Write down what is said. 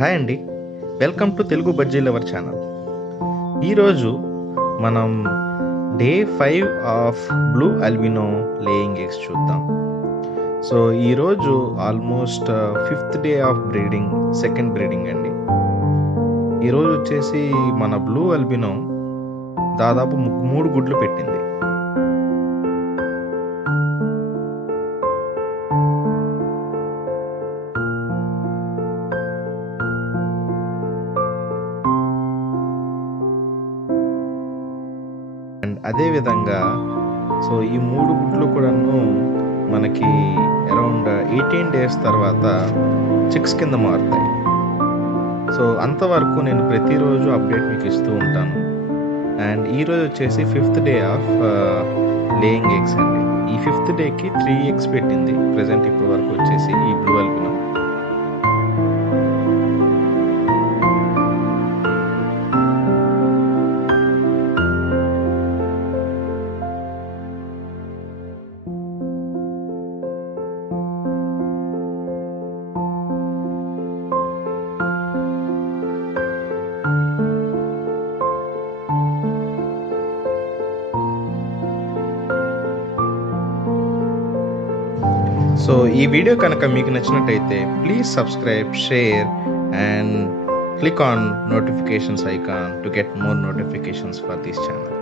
Hi అండి, welcome to Telugu budgie lover channel. ఈరోజు మనం day 5 of blue albino laying eggs చూద్దాం. సో ఈరోజు almost 5th day of breeding, second breeding అండి. ఈరోజు వచ్చేసి మన బ్లూ ఆల్బినో దాదాపు 3 గుడ్లు పెట్టింది. అండ్ అదేవిధంగా సో ఈ 3 గుడ్లు కూడాను మనకి అరౌండ్ 18 డేస్ తర్వాత చిక్స్ కింద మారుతాయి. సో అంతవరకు నేను ప్రతిరోజు అప్డేట్ మీకు ఇస్తూ ఉంటాను. అండ్ ఈరోజు వచ్చేసి 5th day of laying eggs అండి. ఈ 5th డేకి 3 ఎగ్స్ పెట్టింది ప్రజెంట్ ఇప్పటి వరకు వచ్చేసి ఈ బ్లూ ఆల్బినో. సో ఈ వీడియో కనుక మీకు నచ్చినట్టయితే please subscribe, share and click on notifications icon to get more notifications for this channel.